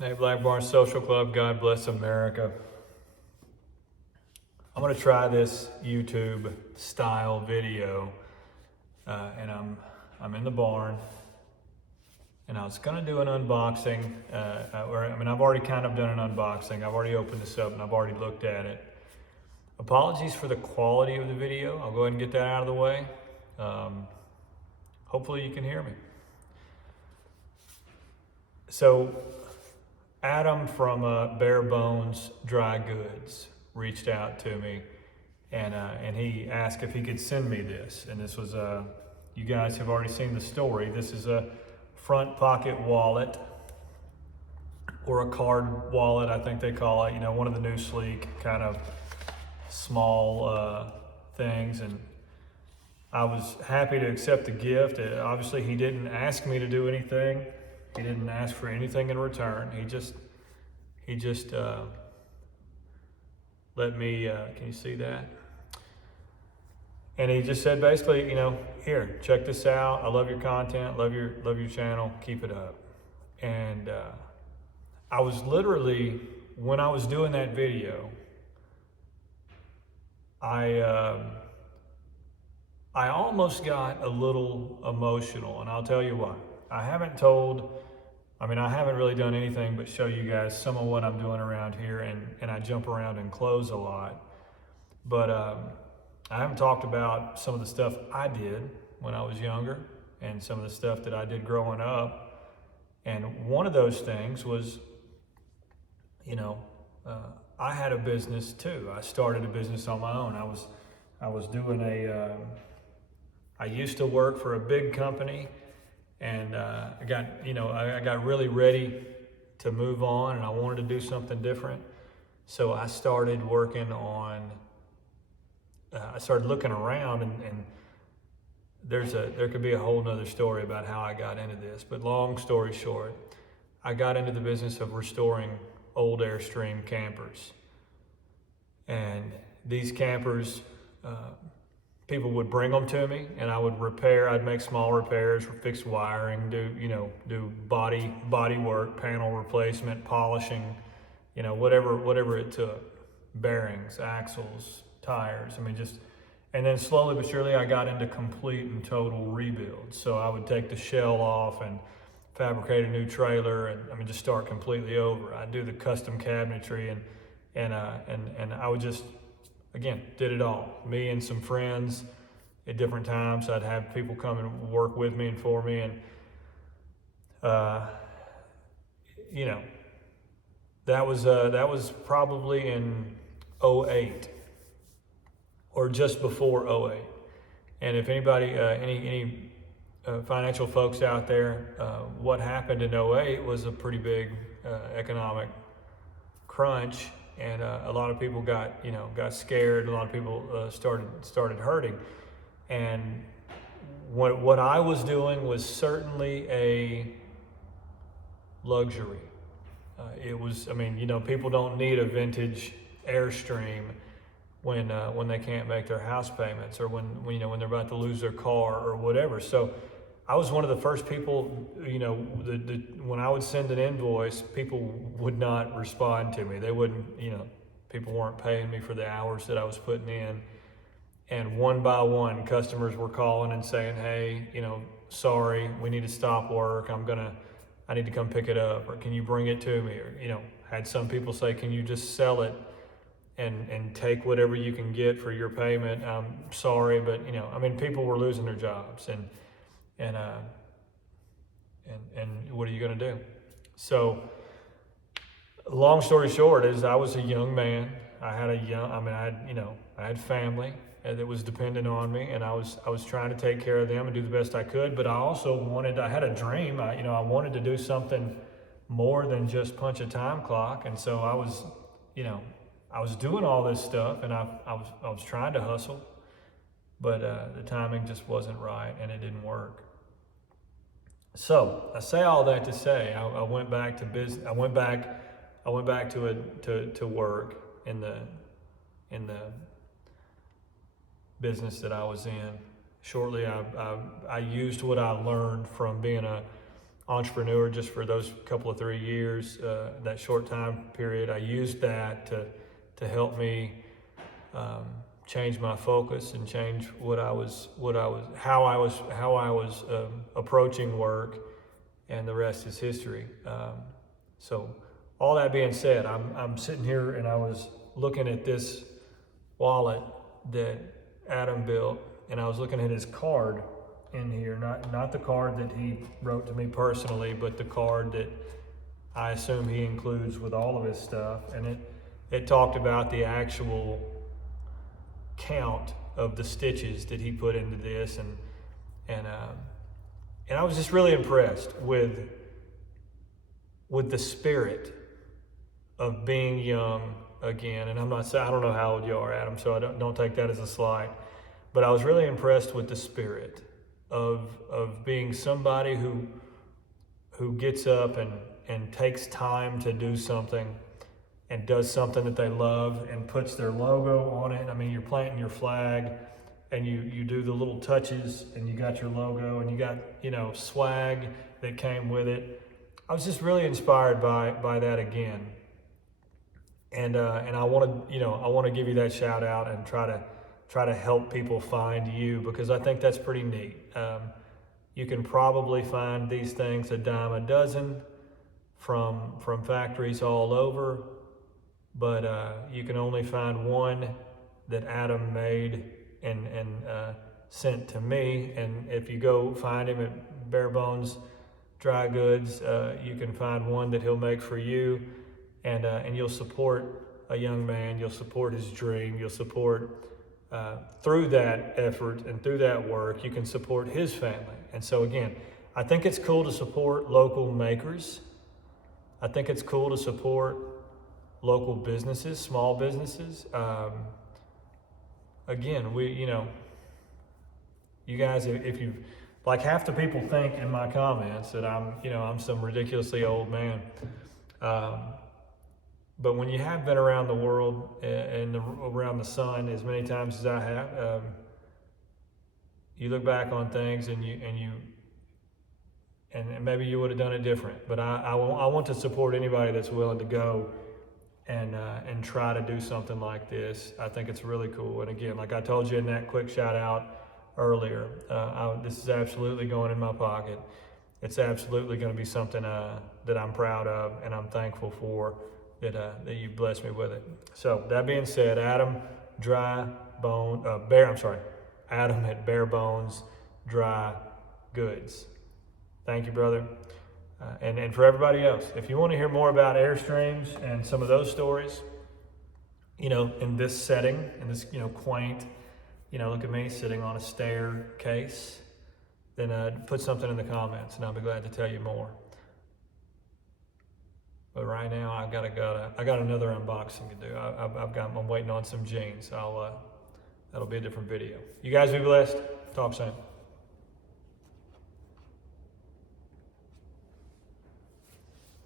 Hey, Black Barn Social Club, God bless America. I'm gonna try this YouTube style video, and I'm in the barn, and I was gonna do an unboxing, I've already kind of done an unboxing. I've already opened this up and I've already looked at it. Apologies for the quality of the video. I'll go ahead and get that out of the way. Hopefully you can hear me. So, Adam from Bare Bones Dry Goods reached out to me, and he asked if he could send me this. And this was you guys have already seen the story. This is a front pocket wallet, or a card wallet, I think they call it. You know, one of the new sleek kind of small things. And I was happy to accept the gift. Obviously, he didn't ask me to do anything. He didn't ask for anything in return. He just let me, can you see that? And he just said basically, you know, here, check this out. I love your content, love your channel, keep it up. And I was literally, when I was doing that video, I almost got a little emotional, and I'll tell you why. I haven't really done anything but show you guys some of what I'm doing around here, and I jump around in clothes a lot. But I haven't talked about some of the stuff I did when I was younger and some of the stuff that I did growing up. And one of those things was, you know, I had a business too. I started a business on my own. I was doing I used to work for a big company, and I got really ready to move on, and I wanted to do something different. So I started working on, I started looking around, and there could be a whole nother story about how I got into this. But long story short, I got into the business of restoring old Airstream campers. And these campers, people would bring them to me, and I would repair. I'd make small repairs, fix wiring, do body work, panel replacement, polishing, whatever it took, bearings, axles, tires. And then slowly but surely I got into complete and total rebuilds. So I would take the shell off and fabricate a new trailer, and just start completely over. I'd do the custom cabinetry, and I would just, again, did it all. Me and some friends at different times. I'd have people come and work with me and for me, and that was probably in '08 or just before '08. And if anybody, any financial folks out there, what happened in '08 was a pretty big economic crunch. And a lot of people got scared. A lot of people started hurting. And what I was doing was certainly a luxury. It was, people don't need a vintage Airstream when they can't make their house payments, or when they're about to lose their car or whatever. So I was one of the first people, when I would send an invoice, people would not respond to me. They wouldn't, people weren't paying me for the hours that I was putting in. And one by one, customers were calling and saying, hey, sorry, we need to stop work. I need to come pick it up, or can you bring it to me? Or, had some people say, can you just sell it and take whatever you can get for your payment? I'm sorry, but, people were losing their jobs. And what are you going to do? So, long story short is, I was a young man. I had family that was dependent on me, and I was trying to take care of them and do the best I could. But I also I had a dream. I wanted to do something more than just punch a time clock. And so I was doing all this stuff, and I was trying to hustle, but the timing just wasn't right, and it didn't work. So I say all that to say, I went back to business. I went back to work in the business that I was in. Shortly, I used what I learned from being entrepreneur just for those couple of 3 years, that short time period. I used that to help me change my focus and change how I was approaching work, and the rest is history. So all that being said, I'm sitting here and I was looking at this wallet that Adam built, and I was looking at his card in here, not the card that he wrote to me personally, but the card that I assume he includes with all of his stuff. And it talked about the actual count of the stitches that he put into this, and I was just really impressed with the spirit of being young again. And I don't know how old you are, Adam, so I don't take that as a slight, but I was really impressed with the spirit of being somebody who gets up and takes time to do something, and does something that they love and puts their logo on it. I mean, you're planting your flag and you do the little touches, and you got your logo, and you got, swag that came with it. I was just really inspired by that again. And I want to give you that shout out and try to help people find you, because I think that's pretty neat. You can probably find these things a dime a dozen from factories all over, but you can only find one that Adam made and sent to me. And if you go find him at Bare Bones Dry Goods, you can find one that he'll make for you, and you'll support a young man, you'll support his dream, you'll support through that effort and through that work, you can support his family. And so again, I think it's cool to support local makers. I think it's cool to support local businesses, small businesses. Again, you guys, if you, like, half the people think in my comments that I'm some ridiculously old man. But when you have been around the world and around the sun as many times as I have, you look back on things and maybe you would have done it different. But I want to support anybody that's willing to go and try to do something like this. I think it's really cool. And again, like I told you in that quick shout out earlier, this is absolutely going in my pocket. It's absolutely going to be something that I'm proud of and I'm thankful for. That you blessed me with it. So that being said, Adam at Bare Bones Dry Goods. Thank you, brother. And for everybody else, if you want to hear more about Airstreams and some of those stories, in this setting, in this quaint, look at me sitting on a staircase, then put something in the comments, and I'll be glad to tell you more. But right now, I got another unboxing to do. I'm waiting on some jeans. That'll be a different video. You guys be blessed. Talk soon.